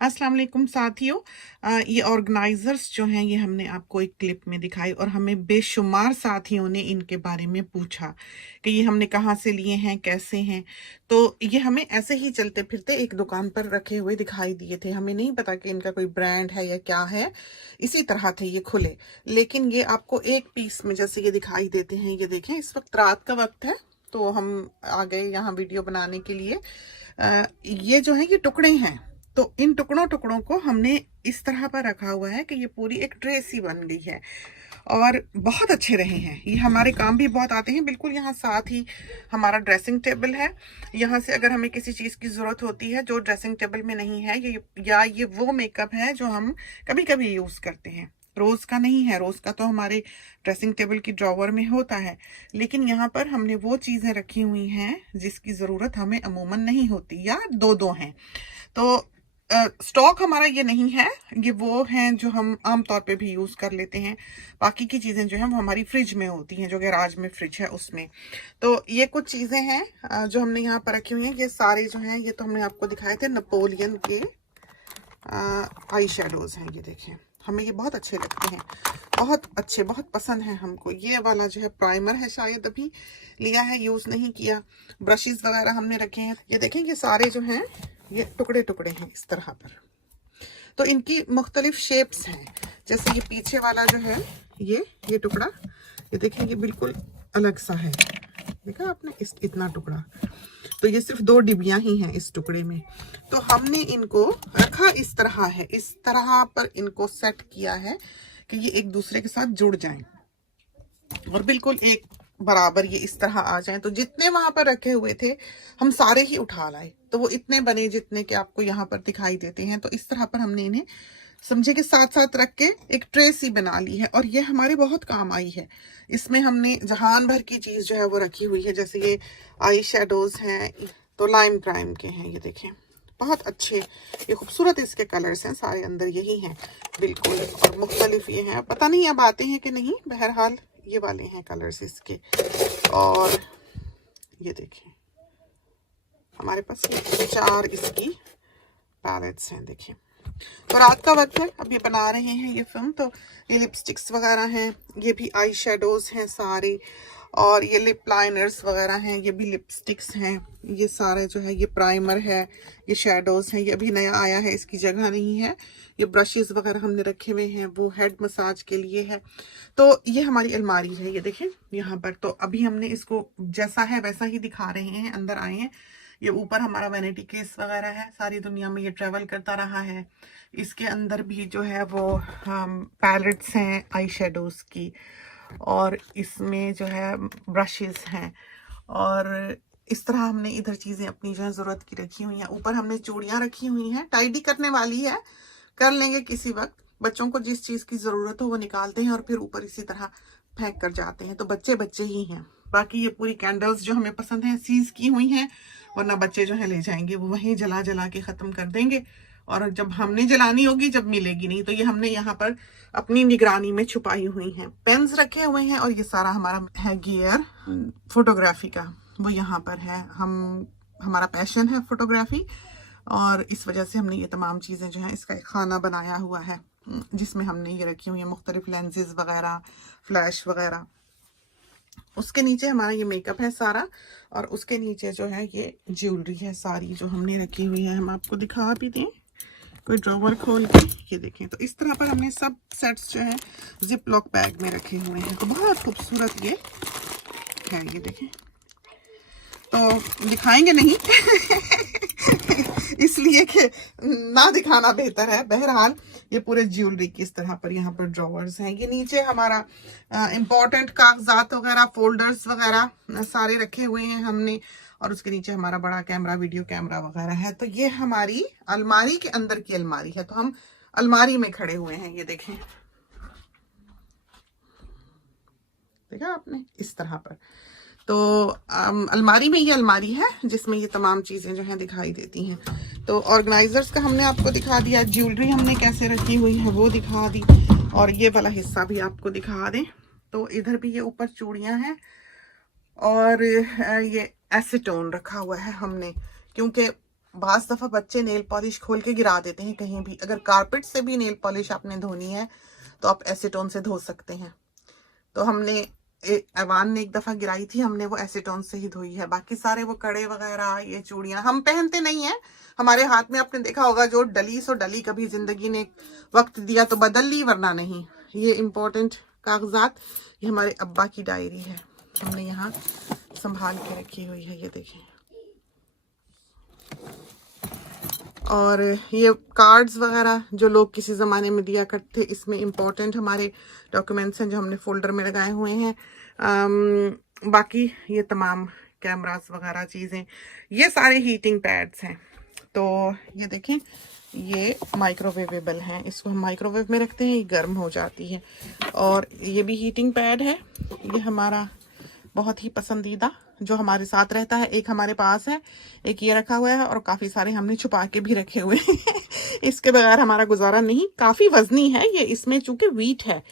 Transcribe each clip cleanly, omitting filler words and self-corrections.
अस्सलाम वालेकुम साथियों। ये ऑर्गेनाइजर्स जो हैं ये हमने आपको एक क्लिप में दिखाई और हमें बेशुमार साथियों ने इनके बारे में पूछा कि ये हमने कहाँ से लिए हैं, कैसे हैं। तो ये हमें ऐसे ही चलते फिरते एक दुकान पर रखे हुए दिखाई दिए थे। हमें नहीं पता कि इनका कोई ब्रांड है या क्या है। इसी तरह थे ये खुले, लेकिन ये आपको एक पीस में जैसे ये दिखाई देते हैं। ये देखें, इस वक्त रात का वक्त है तो हम आ गए यहाँ वीडियो बनाने के लिए। ये जो है ये टुकड़े हैं, तो इन टुकड़ों टुकड़ों को हमने इस तरह पर रखा हुआ है कि ये पूरी एक ट्रे सी बन गई है और बहुत अच्छे रहे हैं। ये हमारे काम भी बहुत आते हैं। बिल्कुल यहाँ साथ ही हमारा ड्रेसिंग टेबल है। यहाँ से अगर हमें किसी चीज़ की ज़रूरत होती है जो ड्रेसिंग टेबल में नहीं है, ये वो मेकअप है जो हम कभी कभी यूज़ करते हैं, रोज़ का नहीं है। रोज़ का तो हमारे ड्रेसिंग टेबल की ड्रॉवर में होता है, लेकिन यहाँ पर हमने वो चीज़ें रखी हुई हैं जिसकी ज़रूरत हमें अमूमन नहीं होती या दो दो हैं। तो स्टॉक हमारा ये नहीं है, ये वो हैं जो हम आम तौर पे भी यूज़ कर लेते हैं। बाकी की चीज़ें जो हैं वो हमारी फ्रिज में होती हैं, जो गैराज में फ्रिज है उसमें। तो ये कुछ चीज़ें हैं जो हमने यहाँ पर रखी हुई हैं। ये सारे जो हैं ये तो हमने आपको दिखाए थे नेपोलियन के आई शेडोज़ हैं। ये देखें, हमें ये बहुत अच्छे लगते हैं, बहुत अच्छे, बहुत पसंद है हमको। ये वाला जो है प्राइमर है, शायद अभी लिया है, यूज़ नहीं किया। ब्रशेस वगैरह हमने रखे हैं। ये देखें, ये सारे जो हैं ये टुकड़े टुकड़े हैं इस तरह पर। तो इनकी मुख्तलिफ शेप्स हैं। जैसे ये पीछे वाला जो है ये टुकड़ा, ये देखें, ये बिल्कुल अलग सा है। देखा आपने, इतना टुकड़ा। तो ये सिर्फ 2 डिबियां ही हैं इस टुकड़े में। तो हमने इनको रखा इस तरह है, इस तरह पर इनको सेट किया है कि ये एक दूसरे के साथ जुड़ जाएं और बिल्कुल एक बराबर ये इस तरह आ जाएं। तो जितने वहां पर रखे हुए थे हम सारे ही उठा लाए, तो वो इतने बने जितने के आपको यहाँ पर दिखाई देते हैं। तो इस तरह पर हमने इन्हें समझे कि साथ साथ रख के एक ट्रे सी बना ली है और ये हमारे बहुत काम आई है। इसमें हमने जहान भर की चीज जो है वो रखी हुई है। जैसे ये आई शेडोज हैं, तो लाइम प्राइम के हैं, ये देखें, बहुत अच्छे, ये खूबसूरत इसके कलर्स हैं, सारे अंदर यही हैं बिल्कुल। और मुख्तलिफ ये हैं, पता नहीं अब आते हैं कि नहीं, बहरहाल ये वाले हैं कलर्स इसके। और ये देखें, हमारे पास 4 इसकी पैलेट्स हैं। देखें, तो रात का वक्त है, अब ये बना रहे हैं ये फिल्म। तो ये लिपस्टिक्स वगैरह हैं, ये भी आई शेडोज हैं सारे, और ये लिप लाइनर्स वगैरह हैं, ये भी लिपस्टिक्स हैं। ये सारे जो है ये प्राइमर है, ये शेडोज हैं, ये अभी नया आया है, इसकी जगह नहीं है। ये ब्रशेस वगैरह हमने रखे हुए हैं, वो हेड मसाज के लिए है। तो ये हमारी अलमारी है, ये देखें यहाँ पर। तो अभी हमने इसको जैसा है वैसा ही दिखा रहे हैं, अंदर आए हैं। ये ऊपर हमारा वैनिटी केस वगैरह है, सारी दुनिया में ये ट्रेवल करता रहा है। इसके अंदर भी जो है वो पैलेट्स हैं आई शेडोज की, और इसमें जो है ब्रशेस हैं। और इस तरह हमने इधर चीज़ें अपनी जो है ज़रूरत की रखी हुई हैं। ऊपर हमने चूड़ियाँ रखी हुई हैं, टाइडी करने वाली है, कर लेंगे किसी वक्त। बच्चों को जिस चीज़ की ज़रूरत हो वो निकालते हैं और फिर ऊपर इसी तरह फेंक कर जाते हैं। तो बच्चे बच्चे ही हैं। बाकी ये पूरी कैंडल्स जो हमें पसंद हैं सीज की हुई हैं, वरना बच्चे जो है ले जाएंगे, वो वहीं जला जला के ख़त्म कर देंगे। और जब हमने जलानी होगी, जब मिलेगी नहीं, तो ये हमने यहाँ पर अपनी निगरानी में छुपाई हुई हैं। पेन्स रखे हुए हैं और ये सारा हमारा है गियर फोटोग्राफी का, वो यहाँ पर है। हमारा पैशन है फोटोग्राफी, और इस वजह से हमने ये तमाम चीज़ें जो हैं, इसका एक खाना बनाया हुआ है जिसमें हमने ये रखी हुई है मुख्तलिफ लेंसेज वगैरह, फ्लैश वगैरह। उसके नीचे हमारा ये मेकअप है सारा, और उसके नीचे जो है ये ज्वेलरी है सारी जो हमने रखी हुई है। हम आपको दिखा भी दें कोई ड्रॉवर खोल के, ये देखें। तो इस तरह पर हमने सब सेट्स जो है जिप लॉक बैग में रखे हुए हैं। तो बहुत खूबसूरत ये है, ये देखें। तो दिखाएंगे नहीं इसलिए कि ना दिखाना बेहतर है। बहरहाल ये पूरे ज्वेलरी की इस तरह पर यहाँ पर ड्रॉवर्स हैं। ये नीचे हमारा इम्पोर्टेंट कागजात वगैरह, फोल्डर्स वगैरह सारे रखे हुए हैं हमने, और उसके नीचे हमारा बड़ा कैमरा, वीडियो कैमरा वगैरह है। तो ये हमारी अलमारी के अंदर की अलमारी है। तो हम अलमारी में खड़े हुए हैं, ये देखें, देखा आपने, इस तरह पर। तो अलमारी में ये अलमारी है जिसमें ये तमाम चीज़ें जो हैं दिखाई देती हैं। तो ऑर्गेनाइजर्स का हमने आपको दिखा दिया, ज्वेलरी हमने कैसे रखी हुई है वो दिखा दी, और ये वाला हिस्सा भी आपको दिखा दें। तो इधर भी ये ऊपर चूड़ियाँ हैं, और ये एसीटोन रखा हुआ है हमने, क्योंकि बाज दफ़ा बच्चे नेल पॉलिश खोल के गिरा देते हैं कहीं भी। अगर कारपेट से भी नेल पॉलिश आपने धोनी है तो आप एसीटोन से धो सकते हैं। तो हमने ऐवान ने एक दफ़ा गिराई थी, हमने वो एसीटोन से ही धोई है। बाकी सारे वो कड़े वगैरह, ये चूड़ियाँ हम पहनते नहीं हैं, हमारे हाथ में आपने देखा होगा जो डली सो डली, कभी जिंदगी ने वक्त दिया तो बदल ली वरना नहीं। ये इम्पोर्टेंट कागजात, ये हमारे अब्बा की डायरी है, हमने यहाँ संभाल के रखी हुई है, ये देखें। और ये कार्ड्स वगैरह जो लोग किसी ज़माने में दिया करते, इसमें इम्पोर्टेंट हमारे डॉक्यूमेंट्स हैं जो हमने फोल्डर में लगाए हुए हैं। बाकी ये तमाम कैमरास वगैरह चीज़ें, ये सारे हीटिंग पैड्स हैं। तो ये देखें, ये माइक्रोवेवेबल हैं, इसको हम माइक्रोवेव में रखते हैं, ये गर्म हो जाती है। और ये भी हीटिंग पैड है, ये हमारा बहुत ही पसंदीदा जो हमारे साथ रहता है। एक हमारे पास है, एक ये रखा हुआ है, और काफ़ी सारे हमने छुपा के भी रखे हुए हैं इसके बगैर हमारा गुजारा नहीं। काफ़ी वजनी है ये, इसमें चूंकि व्हीट है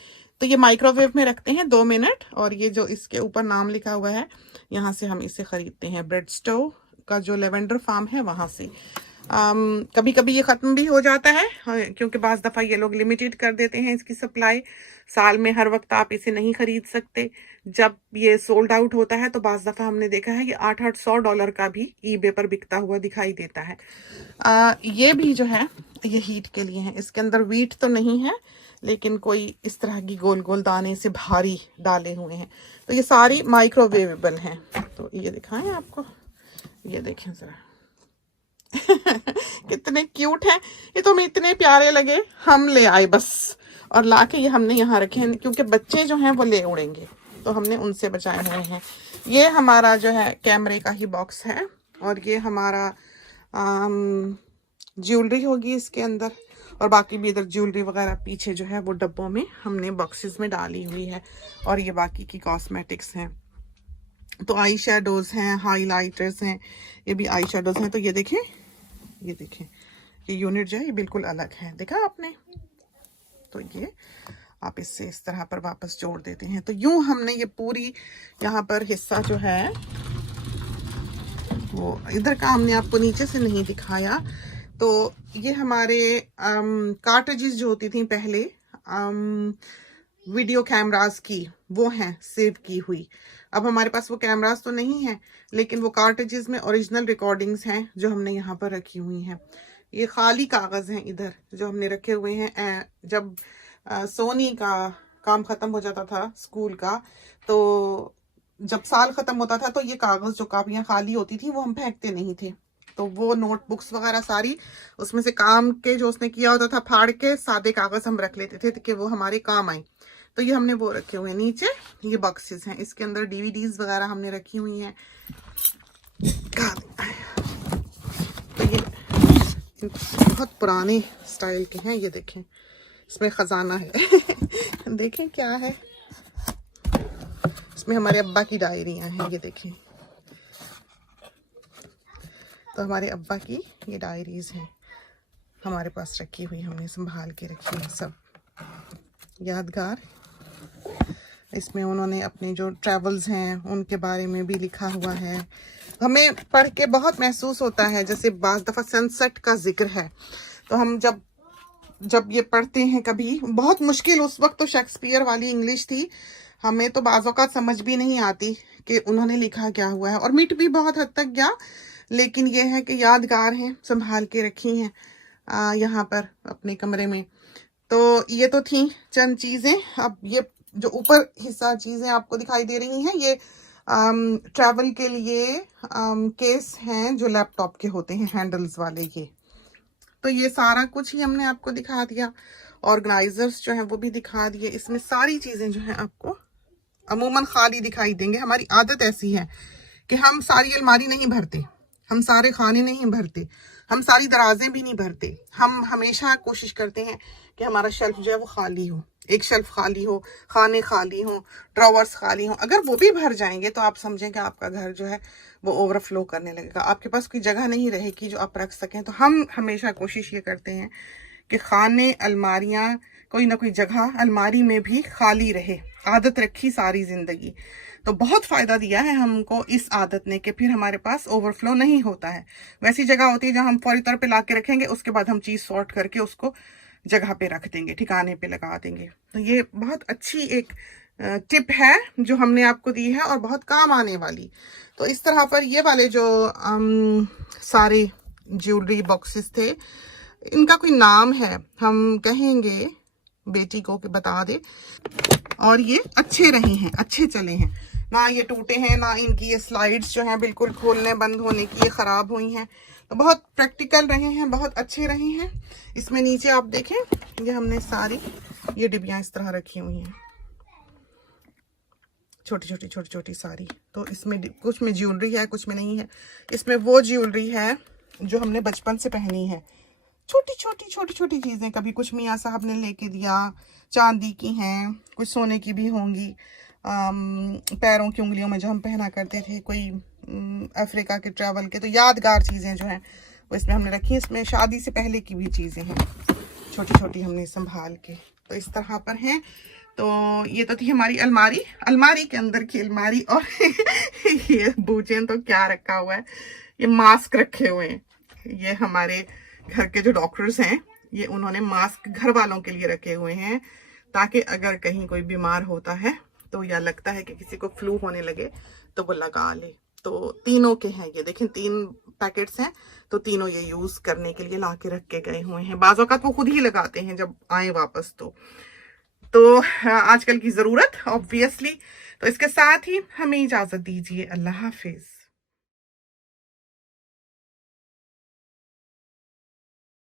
तो ये माइक्रोवेव में रखते हैं 2 मिनट। और ये जो इसके ऊपर नाम लिखा हुआ है, यहाँ से हम इसे ख़रीदते हैं ब्रेड स्टोव का जो लेवेंडर फार्म है वहाँ से। कभी कभी ये ख़त्म भी हो जाता है क्योंकि बाज़ दफ़ा ये लोग लिमिटेड कर देते हैं इसकी सप्लाई। साल में हर वक्त आप इसे नहीं ख़रीद सकते। जब ये सोल्ड आउट होता है तो बाज़ दफ़ा हमने देखा है कि $800 का भी ईबे पर बिकता हुआ दिखाई देता है। ये भी जो है ये हीट के लिए है, इसके अंदर व्हीट तो नहीं है लेकिन कोई इस तरह की गोल गोल दाने से भारी डाले हुए हैं। तो ये सारी माइक्रोवेवेबल हैं। तो ये दिखाएं आपको, ये देखें ज़रा कितने क्यूट हैं ये, तो हमें इतने प्यारे लगे, हम ले आए बस, और लाके ये हमने यहाँ रखे हैं क्योंकि बच्चे जो हैं वो ले उड़ेंगे, तो हमने उनसे बचाए हुए हैं। ये हमारा जो है कैमरे का ही बॉक्स है, और ये हमारा ज्वेलरी होगी इसके अंदर, और बाकी भी इधर ज्वेलरी वगैरह पीछे जो है वो डब्बों में हमने बॉक्सेस में डाली हुई है। और ये बाकी की कॉस्मेटिक्स हैं, तो आई शेडोज़ हैं, हाइलाइटर्स हैं, ये भी आई शेडोज़ हैं। तो ये देखें, ये देखें, ये यूनिट जो है ये बिल्कुल अलग है, देखा आपने। तो ये आप इससे इस तरह पर वापस जोड़ देते हैं। तो यूं हमने ये पूरी यहाँ पर हिस्सा जो है वो, इधर का हमने आपको नीचे से नहीं दिखाया। तो ये हमारे कार्ट्रिजेस जो होती थी पहले वीडियो कैमरास की, वो हैं सेव की हुई। अब हमारे पास वो कैमरास तो नहीं है, लेकिन वो कार्ट्रिजेस में ओरिजिनल रिकॉर्डिंग्स हैं जो हमने यहाँ पर रखी हुई हैं। ये खाली कागज़ हैं इधर जो हमने रखे हुए हैं। जब सोनी का काम ख़त्म हो जाता था स्कूल का, तो जब साल ख़त्म होता था तो ये कागज़ जो कापियाँ खाली होती थी वो हम फेंकते नहीं थे। तो वो नोटबुक्स वगैरह सारी उसमें से काम के जो उसने किया होता था फाड़ के सादे कागज़ हम रख लेते थे कि वो हमारे काम आए। तो ये हमने वो रखे हुए हैं। नीचे ये बॉक्सेस हैं, इसके अंदर डीवीडीज वगैरह हमने रखी हुई हैं। तो ये बहुत पुराने स्टाइल के हैं, ये देखें, इसमें ख़जाना है देखें क्या है इसमें, हमारे अब्बा की डायरियाँ हैं, ये देखें। तो हमारे अब्बा की ये डायरीज़ हैं हमारे पास रखी हुई, हमने संभाल के रखी है सब यादगार। इसमें उन्होंने अपने जो ट्रैवल्स हैं उनके बारे में भी लिखा हुआ है। हमें पढ़ के बहुत महसूस होता है, जैसे बाज़ दफ़ा सनसेट का जिक्र है, तो हम जब ये पढ़ते हैं कभी, बहुत मुश्किल, उस वक्त तो शेक्सपियर वाली इंग्लिश थी, हमें तो बाज़ औक़ात समझ भी नहीं आती कि उन्होंने लिखा क्या हुआ है, और मिट भी बहुत हद तक गया, लेकिन ये है कि यादगार हैं, संभाल के रखी हैं यहाँ पर अपने कमरे में। तो ये तो थी चंद चीज़ें। अब ये जो ऊपर हिस्सा चीज़ें आपको दिखाई दे रही हैं, ये ट्रैवल के लिए केस हैं जो लैपटॉप के होते हैं, हैंडल्स वाले। ये तो ये सारा कुछ ही हमने आपको दिखा दिया। ऑर्गेनाइजर्स जो हैं वो भी दिखा दिए। इसमें सारी चीज़ें जो हैं आपको अमूमन खाली दिखाई देंगे। हमारी आदत ऐसी है कि हम सारी अलमारी नहीं भरते, हम सारे खाने नहीं भरते, हम सारी दराजें भी नहीं भरते। हम हमेशा कोशिश करते हैं कि हमारा शेल्फ जो है वो खाली हो, एक शेल्फ खाली हो, खाने खाली हो, ड्रॉवर्स खाली हो। अगर वो भी भर जाएंगे तो आप समझें कि आपका घर जो है वो ओवरफ्लो करने लगेगा, आपके पास कोई जगह नहीं रहेगी जो आप रख सकें। तो हम हमेशा कोशिश ये करते हैं कि खाने, अलमारियाँ, कोई ना कोई जगह अलमारी में भी खाली रहे, आदत रखी सारी ज़िंदगी। तो बहुत फ़ायदा दिया है हमको इस आदत ने कि फिर हमारे पास ओवरफ्लो नहीं होता है। वैसी जगह होती है जहाँ हम फौरी तौर पे ला के रखेंगे, उसके बाद हम चीज़ सॉर्ट करके उसको जगह पे रख देंगे, ठिकाने पे लगा देंगे। तो ये बहुत अच्छी एक टिप है जो हमने आपको दी है और बहुत काम आने वाली। तो इस तरह पर ये वाले जो सारे ज्वेलरी बॉक्सेस थे, इनका कोई नाम है, हम कहेंगे बेटी को कि बता दे। और ये अच्छे रहे हैं, अच्छे चले हैं, ना ये टूटे हैं, ना इनकी ये स्लाइड्स जो हैं बिल्कुल खोलने बंद होने की ये ख़राब हुई हैं। तो बहुत प्रैक्टिकल रहे हैं, बहुत अच्छे रहे हैं। इसमें नीचे आप देखें, ये हमने सारी ये डिब्बियाँ इस तरह रखी हुई हैं, छोटी छोटी सारी। तो इसमें कुछ में ज्वेलरी है, कुछ में नहीं है। इसमें वो ज्वेलरी है जो हमने बचपन से पहनी है, छोटी छोटी चीज़ें। कभी कुछ मियाँ साहब ने लेके दिया, चांदी की हैं, कुछ सोने की भी होंगी। पैरों की उंगलियों में जो हम पहना करते थे, कोई अफ्रीका के ट्रैवल के, तो यादगार चीज़ें जो हैं वो इसमें हमने रखी हैं। इसमें शादी से पहले की भी चीज़ें हैं, छोटी छोटी हमने संभाल के। तो इस तरह पर हैं। तो ये तो थी हमारी अलमारी, अलमारी के अंदर की अलमारी। और ये बूचें तो क्या रखा हुआ है, ये मास्क रखे हुए हैं। ये हमारे घर के जो डॉक्टर्स हैं, ये उन्होंने मास्क घर वालों के लिए रखे हुए हैं, ताकि अगर कहीं कोई बीमार होता है तो या लगता है कि किसी को फ्लू होने लगे तो वो लगा ले। तो तीनों के हैं ये, देखें 3 पैकेट्स हैं, तो तीनों ये यूज़ करने के लिए ला के रख के गए हुए हैं। बाज़ औक़ात वो खुद ही लगाते हैं जब आए वापस। तो आजकल की ज़रूरत ऑब्वियसली। तो इसके साथ ही हमें इजाज़त दीजिए। अल्लाह हाफिज़।